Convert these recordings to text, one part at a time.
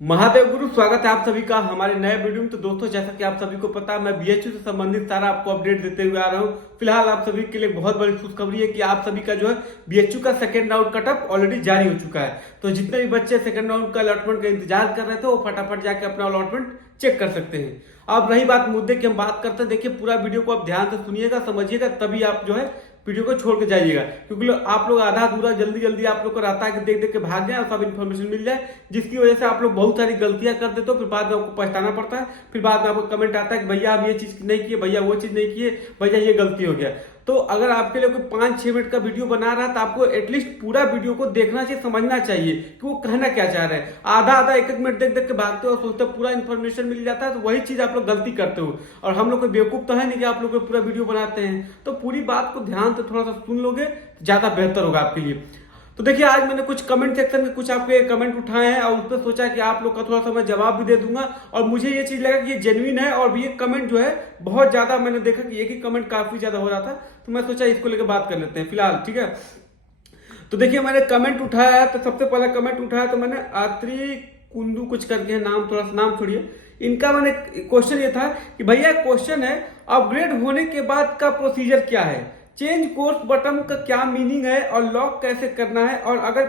महादेव गुरु, स्वागत है आप सभी का हमारे नए वीडियो में। तो दोस्तों, जैसा कि आप सभी को पता है, मैं बीएचयू से संबंधित सारा आपको अपडेट देते हुए आ रहा हूं। फिलहाल आप सभी के लिए बहुत बड़ी खुशखबरी है कि आप सभी का जो है बीएचयू का सेकंड राउंड कटअप ऑलरेडी जारी हो चुका है। तो जितने भी बच्चे सेकंड राउंड का अलॉटमेंट का इंतजार कर रहे थे, वो फटाफट जाके अपना अलॉटमेंट चेक कर सकते हैं। अब रही बात मुद्दे की, हम बात करते हैं। देखिए, पूरा वीडियो को आप ध्यान से सुनिएगा, समझिएगा, तभी आप जो है वीडियो को छोड़ के जाइएगा। क्योंकि आप लोग आधा अधूरा जल्दी जल्दी आप लोग को रहता है कि देख देख के भाग जाए और सब इन्फॉर्मेशन मिल जाए, जिसकी वजह से आप लोग बहुत सारी गलतियां कर देते हो। फिर बाद में आपको पछताना पड़ता है। फिर बाद में आपको कमेंट आता है कि भैया आप ये चीज नहीं किए, भैया वो चीज नहीं किए, भैया ये गलती हो गया। तो अगर आपके लिए कोई 5-6 मिनट का वीडियो बना रहा है, तो आपको एटलीस्ट पूरा वीडियो को देखना चाहिए, समझना चाहिए कि वो कहना क्या चाह रहे हैं। आधा आधा एक एक मिनट देख देख के भागते हो और सोचते हो पूरा इन्फॉर्मेशन मिल जाता है, तो वही चीज आप लोग गलती करते हो। और हम लोग कोई बेवकूफ तो है नहीं कि आप लोग पूरा वीडियो बनाते हैं। तो पूरी बात को ध्यान से थोड़ा सा सुन लोगे, ज्यादा बेहतर होगा आपके लिए। तो देखिए, आज मैंने कुछ कमेंट सेक्शन में कुछ आपके कमेंट उठाए हैं और उस पर सोचा कि आप लोग का थोड़ा सा मैं जवाब भी दे दूंगा। और मुझे ये चीज लगा कि ये जेन्युइन है और ये कमेंट जो है बहुत ज्यादा, मैंने देखा कि एक ही कमेंट काफी ज्यादा हो रहा था, तो मैं सोचा इसको लेकर बात कर लेते हैं फिलहाल। ठीक है, तो देखिए, मैंने कमेंट उठाया। तो सबसे पहला कमेंट उठाया तो मैंने आत्री कुंदू कुछ करके है नाम, थोड़ा सा नाम छोड़िए इनका। मैंने क्वेश्चन ये था कि भैया, क्वेश्चन है अपग्रेड होने के बाद का प्रोसीजर क्या है, चेंज कोर्स बटन का क्या मीनिंग है और लॉक कैसे करना है, और अगर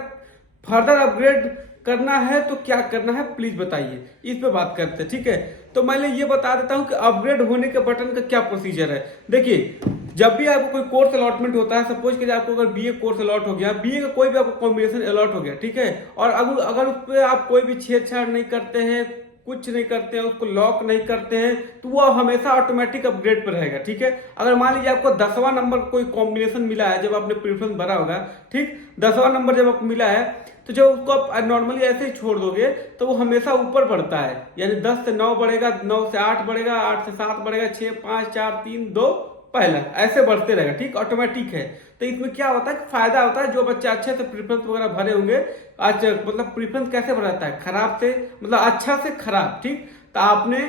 फर्दर अपग्रेड करना है तो क्या करना है, प्लीज बताइए। इस पे बात करते हैं। ठीक है, तो मैं ये बता देता हूं कि अपग्रेड होने के बटन का क्या प्रोसीजर है। देखिए, जब भी आपको कोई कोर्स अलॉटमेंट होता है, सपोज कि आपको अगर बीए कोर्स अलॉट हो गया, बीए का कोई भी आपको कॉम्बिनेशन अलॉट हो गया, ठीक है, और अगर उस पर आप कोई भी छेड़छाड़ नहीं करते हैं, कुछ नहीं करते हैं, उसको लॉक नहीं करते हैं, तो वो हमेशा ऑटोमेटिक अपग्रेड पर रहेगा। ठीक है, अगर मान लीजिए आपको 10वां नंबर कोई कॉम्बिनेशन मिला है, जब आपने प्रेफरेंस भरा होगा, ठीक, 10वां नंबर जब आपको मिला है, तो जब उसको आप नॉर्मली ऐसे ही छोड़ दोगे तो वो हमेशा ऊपर बढ़ता है। यानी 10 से 9 बढ़ेगा, 9 से 8 बढ़ेगा, 8 से 7 बढ़ेगा, 6, 5, 4, 3, 2 पहला, ऐसे बढ़ते रहेगा। ठीक, ऑटोमेटिक है। तो इसमें क्या होता है, फायदा होता है, जो बच्चे अच्छे से प्रेफरेंस वगैरह भरे होंगे। अच्छा, मतलब प्रेफरेंस कैसे भराता है, खराब से मतलब अच्छा से खराब। ठीक, तो आपने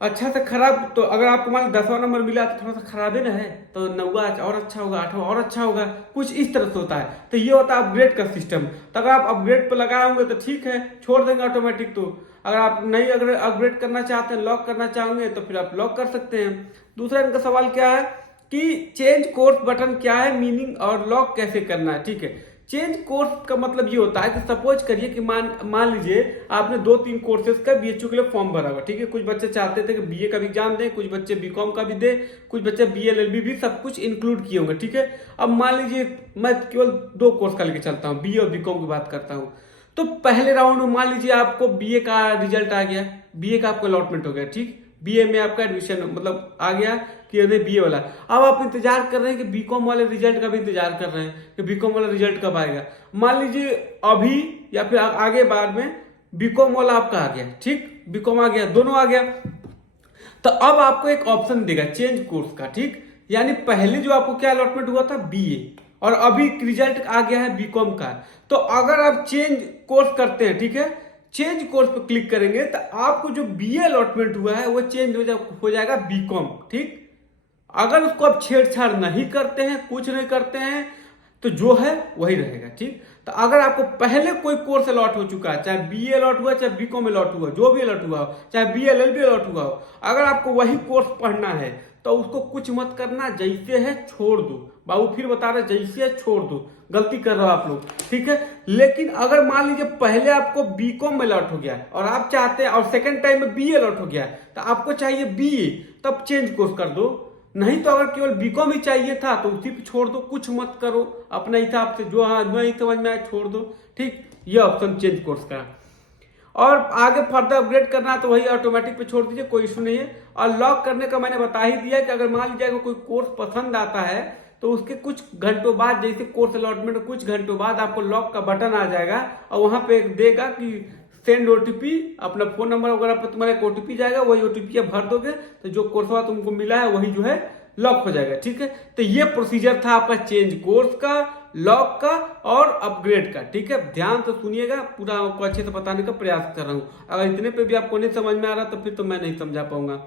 अच्छा से खराब, तो अगर आपको मान 10वां नंबर मिला तो थोड़ा सा खराब है ना है, तो 9वां और अच्छा होगा, 8वां और अच्छा होगा, कुछ इस तरह से होता है। तो ये होता है अपग्रेड का सिस्टम। तो अगर आप अपग्रेड पर लगाए होंगे तो ठीक है, छोड़ देंगे ऑटोमेटिक। तो अगर आप नहीं, अगर अपग्रेड करना चाहते हैं, लॉक करना चाहोगे, तो फिर आप लॉक कर सकते हैं। दूसरा इनका सवाल क्या है कि चेंज कोर्स बटन क्या है, मीनिंग और लॉक कैसे करना है। ठीक है, चेंज कोर्स का मतलब ये होता है कि सपोज करिए कि मान लीजिए आपने 2-3 कोर्सेज का बीएचयू के लिए फॉर्म भरा हुआ। ठीक है, कुछ बच्चे चाहते थे कि बीए का भी एग्जाम दें, कुछ बच्चे बीकॉम का भी दे, कुछ बच्चे बीएलएलबी भी, सब कुछ इंक्लूड किए होंगे। ठीक है, अब मान लीजिए मैं केवल 2 कोर्स का लेके चलता हूँ, बीए और बीकॉम की बात करता हूँ। तो पहले राउंड में मान लीजिए आपको बीए का रिजल्ट आ गया, बीए का आपको अलॉटमेंट हो गया। ठीक, बीए में आपका एडमिशन मतलब आ गया कि अरे बीए वाला। अब आप इंतजार कर रहे हैं कि बीकॉम वाले रिजल्ट का भी इंतजार कर रहे हैं कि बीकॉम वाला रिजल्ट कब आएगा। मान लीजिए अभी या फिर आगे बाद में बीकॉम वाला आपका आ गया। ठीक, बीकॉम आ गया, दोनों आ गया। तो अब आपको एक ऑप्शन देगा चेंज कोर्स का। ठीक, यानी पहले जो आपको क्या अलॉटमेंट हुआ था, बीए, और अभी रिजल्ट आ गया है बीकॉम का। तो अगर आप चेंज कोर्स करते हैं, ठीक है, चेंज कोर्स पर क्लिक करेंगे, तो आपको जो बीए अलॉटमेंट हुआ है वो चेंज हो जाएगा बीकॉम। ठीक, अगर उसको आप छेड़छाड़ नहीं करते हैं, कुछ नहीं करते हैं, तो जो है वही रहेगा। ठीक, तो अगर आपको पहले कोई कोर्स अलॉट हो चुका है, चाहे बीए अलॉट हुआ, चाहे बीकॉम अलॉट हुआ, जो भी अलॉट हुआ हो, चाहे बीएलएलबी अलॉट हुआ हो, अगर आपको वही कोर्स पढ़ना है तो उसको कुछ मत करना, जैसे है छोड़ दो। बाबू फिर बता रहे, जैसे है छोड़ दो, गलती कर रहे हो आप लोग। ठीक है, लेकिन अगर मान लीजिए पहले आपको बीकॉम में अलॉट हो गया और आप चाहते हैं, और सेकंड टाइम में बीए अलॉट हो गया, तो आपको चाहिए बीए, तब चेंज कोर्स कर दो। नहीं तो अगर केवल बीकॉम ही चाहिए था तो उसी पे छोड़ दो, कुछ मत करो, अपने हिसाब से जो हाँ नहीं समझ में आए छोड़ दो। ठीक, ये ऑप्शन चेंज कोर्स का। और आगे फर्दर अपग्रेड करना है तो वही ऑटोमेटिक पे छोड़ दीजिए, कोई इशू नहीं है। और लॉक करने का मैंने बता ही दिया कि अगर मान लीजिए कोई कोर्स पसंद आता है तो उसके कुछ घंटों बाद, जैसे कोर्स अलॉटमेंट कुछ घंटों बाद आपको लॉक का बटन आ जाएगा और वहां पे देगा कि सेंड ओटीपी, अपना फोन नंबर वगैरह पर तुम्हारा एक ओटीपी जाएगा, वही ओटीपी आप भर दोगे तो जो कोर्स तुमको मिला है वही जो है लॉक हो जाएगा। ठीक है, तो ये प्रोसीजर था आपका चेंज कोर्स का, लॉक का और अपग्रेड का। ठीक है, ध्यान से सुनिएगा, पूरा आपको अच्छे से बताने का प्रयास कर रहा हूं। अगर इतने पे भी आपको नहीं समझ में आ रहा तो फिर तो मैं नहीं समझा पाऊंगा।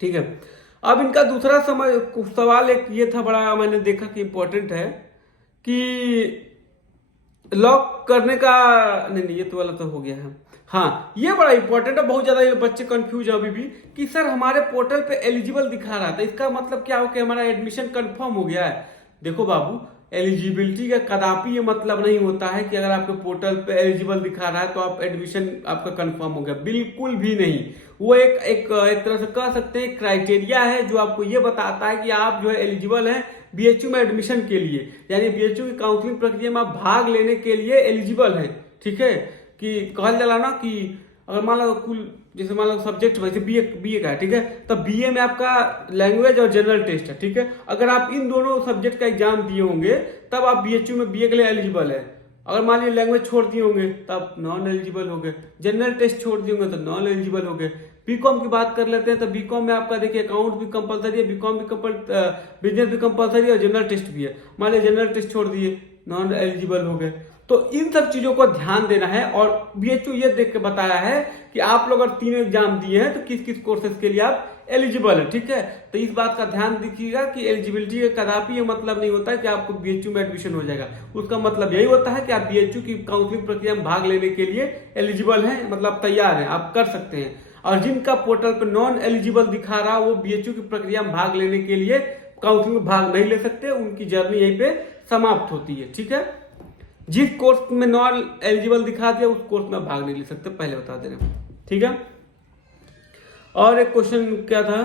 ठीक है, अब इनका दूसरा सवाल एक ये था, बड़ा मैंने देखा कि इंपॉर्टेंट है कि लॉक करने का नहीं, ये तो वाला तो हो गया है। हाँ, ये बड़ा इंपॉर्टेंट है, बहुत ज्यादा ये बच्चे कंफ्यूज है अभी भी कि सर हमारे पोर्टल पे एलिजिबल दिखा रहा था, इसका मतलब क्या हो कि हमारा एडमिशन कंफर्म हो गया है। देखो बाबू, एलिजिबिलिटी का कदापि ये मतलब नहीं होता है कि अगर आपके पोर्टल पे एलिजिबल दिखा रहा है तो आप एडमिशन आपका कंफर्म हो गया, बिल्कुल भी नहीं। वो एक तरह से कह सकते हैं क्राइटेरिया है जो आपको ये बताता है कि आप जो है एलिजिबल हैं बीएचयू में एडमिशन के लिए, यानी बीएचयू की काउंसलिंग प्रक्रिया में आप भाग लेने के लिए एलिजिबल हैं। ठीक है, कि कहल जाला ना कि अगर मान लो कुल जैसे मान लो सब्जेक्ट वैसे बीए का है, ठीक है, तब बीए में आपका लैंग्वेज और जनरल टेस्ट है। ठीक है, अगर आप इन दोनों सब्जेक्ट का एग्जाम दिए होंगे तब आप बीएचयू में बीए के लिए एलिजिबल है। अगर मान लीजिए लैंग्वेज छोड़ दिए होंगे तब नॉन एलिजिबल हो गए, जनरल टेस्ट छोड़ दिए होंगे तो नॉन एलिजिबल हो गए। बीकॉम की बात कर लेते हैं तो बीकॉम में आपका देखिए अकाउंट भी कंपलसरी है, बीकॉम भी बिजनेस भी कंपलसरी है और जनरल टेस्ट भी है। मान लीजिए जनरल टेस्ट छोड़ दिए, नॉन एलिजिबल हो गए। तो इन सब चीजों को ध्यान देना है और बीएचयू ये देख के बताया है कि आप लोग अगर तीनों एग्जाम दिए हैं तो किस किस कोर्सेज के लिए आप एलिजिबल है। ठीक है, तो इस बात का ध्यान रखिएगा कि एलिजिबिलिटी का कदापि ये मतलब नहीं होता है कि आपको बीएचयू में एडमिशन हो जाएगा। उसका मतलब यही होता है कि आप बीएचयू की काउंसलिंग प्रक्रिया में भाग लेने के लिए एलिजिबल हैं, मतलब तैयार हैं, आप कर सकते हैं। और जिनका पोर्टल पर नॉन एलिजिबल दिखा रहा वो बीएचयू की प्रक्रिया में भाग लेने के लिए काउंसलिंग में भाग नहीं ले सकते, उनकी जर्नी यहीं पे समाप्त होती है। ठीक है, जिस कोर्स में नॉन एलिजिबल दिखा दिया उस कोर्स में भाग नहीं ले सकते, पहले बता दे रहे हैं। ठीक है, और एक क्वेश्चन क्या था,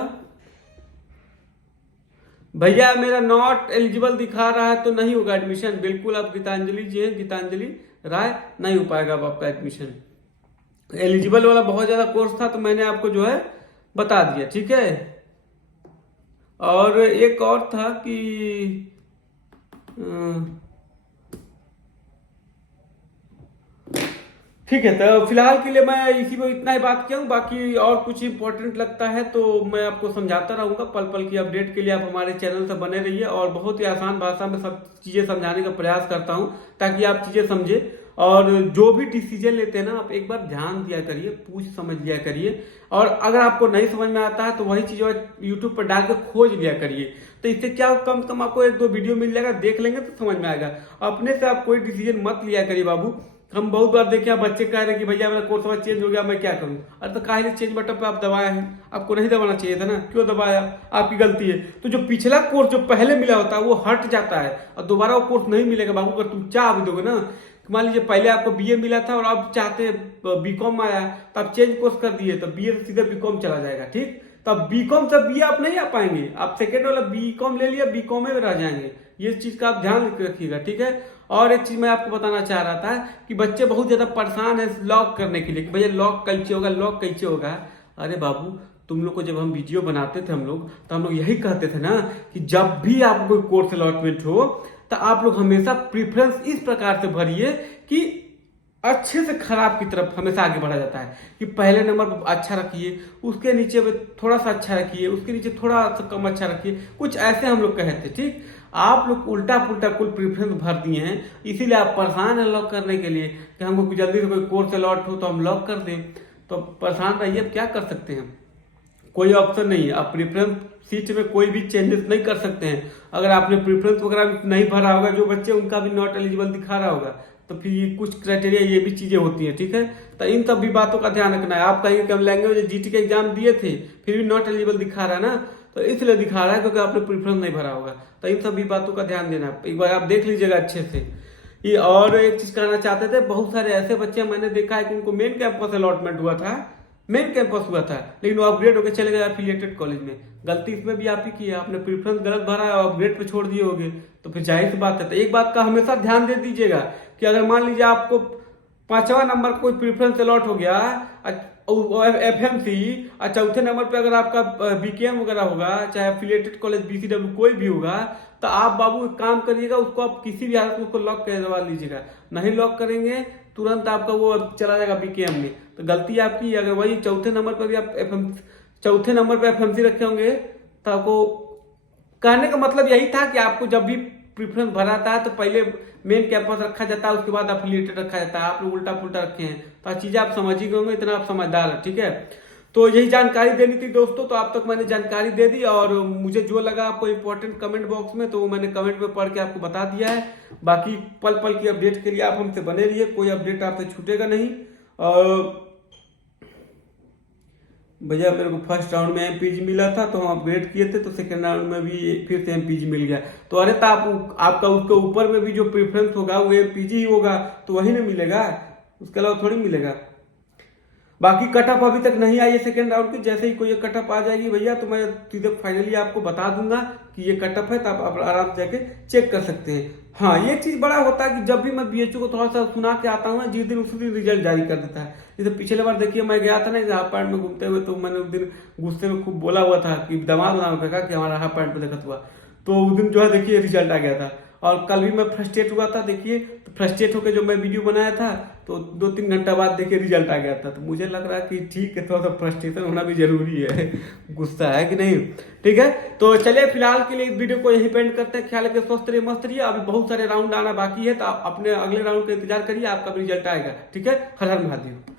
भैया मेरा नॉट एलिजिबल दिखा रहा है तो नहीं होगा एडमिशन। बिल्कुल, आप गीतांजलि जी हैं, गीतांजलि राय, नहीं हो पाएगा अब आपका एडमिशन। एलिजिबल वाला बहुत ज्यादा कोर्स था तो मैंने आपको जो है बता दिया। ठीक है, और एक और था कि ठीक है, तो फिलहाल के लिए मैं इसी में इतना ही बात किया हूँ। बाकी और कुछ इंपॉर्टेंट लगता है तो मैं आपको समझाता रहूंगा। पल पल की अपडेट के लिए आप हमारे चैनल से बने रहिए और बहुत ही आसान भाषा में सब चीजें समझाने का प्रयास करता हूँ ताकि आप चीजें समझे। और जो भी डिसीजन लेते हैं ना आप एक बार ध्यान दिया करिए, पूछ समझ लिया करिए। और अगर आपको नहीं समझ में आता है तो वही चीज यूट्यूब पर डाल के खोज लिया करिए। तो इससे क्या कम से कम आपको एक दो वीडियो मिल जाएगा, देख लेंगे तो समझ में आएगा। अपने से आप कोई डिसीजन मत लिया करिए बाबू। हम बहुत बार देखे आप बच्चे कह रहे हैं कि भैया मेरा कोर्स चेंज हो गया, मैं क्या करूं। अरे तो काहे चेंज बटन पे आप दबाए हैं, आपको नहीं दबाना चाहिए था ना, क्यों दबाया, आपकी गलती है। तो जो पिछला कोर्स जो पहले मिला होता है वो हट जाता है और दोबारा वो कोर्स नहीं मिलेगा बाबू। अगर तुम चाह भी दोगे ना, मान लीजिए पहले आपको बीए मिला था और आप चाहते बीकॉम आया तो आप चेंज कोर्स कर दिए तो बीए से सीधे बीकॉम चला जाएगा। ठीक, तब बीकॉम से बीए आप नहीं आ पाएंगे, आप सेकेंड वाला बीकॉम ले लिया, बीकॉम में रह जाएंगे। ये चीज का आप ध्यान रखिएगा। ठीक है, और एक चीज मैं आपको बताना चाह रहा था कि बच्चे बहुत ज्यादा परेशान है लॉक करने के लिए कि भैया लॉक कैसे होगा, लॉक कैसे होगा। अरे बाबू, तुम लोग को जब हम वीडियो बनाते थे हम लोग तो हम लोग यही कहते थे ना कि जब भी आपको कोई कोर्स अलॉटमेंट हो तो आप लोग हमेशा प्रीफरेंस इस प्रकार से भरिए कि अच्छे से खराब की तरफ हमेशा आगे बढ़ा जाता है कि पहले नंबर पर अच्छा रखिए, उसके नीचे पे थोड़ा सा अच्छा रखिए, उसके नीचे थोड़ा सा कम अच्छा रखिए, कुछ ऐसे हम लोग कहते। ठीक, आप लोग उल्टा पुल्टा कुल प्रीफरेंस भर दिए हैं, इसीलिए आप परेशान है लॉक करने के लिए कि हमको जल्दी से कोई कोर्स अलॉट हो तो हम लॉक कर दें। तो परेशान रहिए, अब क्या कर सकते हैं, कोई ऑप्शन नहीं है। आप प्रीफरेंस सीट में कोई भी चेंजेस नहीं कर सकते हैं। अगर आपने प्रीफरेंस वगैरह नहीं भरा होगा, जो बच्चे उनका भी नॉट एलिजिबल दिखा रहा होगा, तो फिर ये कुछ क्राइटेरिया ये भी चीजें होती हैं। ठीक है, तो इन सब भी बातों का ध्यान रखना है। आप कहीं कम लैंग्वेज जीटी के एग्जाम दिए थे फिर भी नॉट एलिजिबल दिखा रहा है ना, तो इसलिए दिखा रहा है क्योंकि आपने प्रीफरेंस नहीं भरा होगा। तो इन सभी बातों का ध्यान देना है, एक बार आप देख लीजिएगा अच्छे से। ये और एक चीज कहना चाहते थे, बहुत सारे ऐसे बच्चे मैंने देखा है कि उनको मेन कैंपस अलॉटमेंट हुआ था, मेन कैंपस हुआ था, लेकिन वो अपग्रेड होकर चले गए एफिलिएटेड कॉलेज में। गलती इसमें भी आप ही की है, आपने प्रीफरेंस गलत भरा है और अपग्रेड पे छोड़ दिए होगे, तो फिर जाहिर सी बात है। तो एक बात का हमेशा ध्यान दे दीजिएगा कि अगर मान लीजिए आपको 5वां नंबर कोई प्रीफरेंस अलॉट हो गया एफएमसी, और चौथे नंबर पे अगर आपका बीकेएम वगैरह होगा, चाहे एफिलिएटेड कॉलेज बीसीडब्ल्यू कोई भी होगा, तो आप बाबू एक काम करिएगा, उसको आप किसी भी हालत में उसको लॉक करवा लीजिएगा। नहीं लॉक करेंगे तुरंत आपका वो चला जाएगा बीकेएम में, तो गलती आपकी। अगर वही चौथे नंबर पर भी आप चौथे नंबर पर एफएमसी रखे होंगे तो आपको कहने का मतलब यही था कि आपको जब भी प्रीफरेंस भरा था तो पहले मेन कैंपस रखा जाता है, उसके बाद एफिलिएटेड रखा जाता है। आप लोग उल्टा पुल्टा रखे हैं, तो चीजें आप समझ ही गए होंगे, इतना आप समझदार है। ठीक है, तो यही जानकारी देनी थी दोस्तों, तो आप तक मैंने जानकारी दे दी। और मुझे जो लगा आपको इम्पोर्टेंट कमेंट बॉक्स में, तो वो मैंने कमेंट में पढ़ के आपको बता दिया है। बाकी पल पल की अपडेट के लिए आप हमसे बने रहिए, कोई अपडेट आपसे छूटेगा नहीं। और भैया मेरे को फर्स्ट राउंड में एमपीजी मिला था, तो हम अपग्रेड किए थे, तो सेकंड राउंड में भी फिर से एमपीजी मिल गया। तो अरे तो आपका उसके ऊपर में भी जो प्रेफरेंस होगा वो एमपीजी ही होगा, तो वही ना मिलेगा, उसके अलावा थोड़ी मिलेगा। बाकी कटअप अभी तक नहीं आई है सेकंड राउंड की। जैसे ही कोई कटअप आ जाएगी भैया, तो मैं सीधे फाइनली आपको बता दूंगा कि ये कटअप है, तो आप आराम से जाके चेक कर सकते हैं। हाँ, ये चीज बड़ा होता है कि जब भी मैं बीएचयू को थोड़ा सा सुना के आता हूँ, जिस दिन उसी दिन रिजल्ट जारी कर देता है। जैसे पिछले बार देखिए मैं गया था ना हाफ पैंट में घूमते हुए, तो मैंने उस दिन गुस्से में खूब बोला हुआ था कि दमाद कहा कि हमारा हाफ पैंट में दिक्कत हुआ, तो उस दिन जो है देखिए रिजल्ट आ गया था। और कल भी मैं फ्रस्ट्रेट हुआ था, देखिए तो फ्रस्ट्रेट होकर जो मैं वीडियो बनाया था, तो 2-3 घंटा बाद देखिए रिजल्ट आ गया था। तो मुझे लग रहा है कि ठीक है, थोड़ा सा फ्रस्ट्रेशन होना भी जरूरी है, गुस्सा है कि नहीं। ठीक है, तो चलिए फिलहाल के लिए इस वीडियो को यही पेंड करते हैं। ख्याल रखिए, स्वस्थ रहिए, मस्त रहिए। अभी बहुत सारे राउंड आना बाकी है, तो अपने अगले राउंड का इंतजार करिए, आपका भी रिजल्ट आएगा। ठीक है, हर हर महादेव।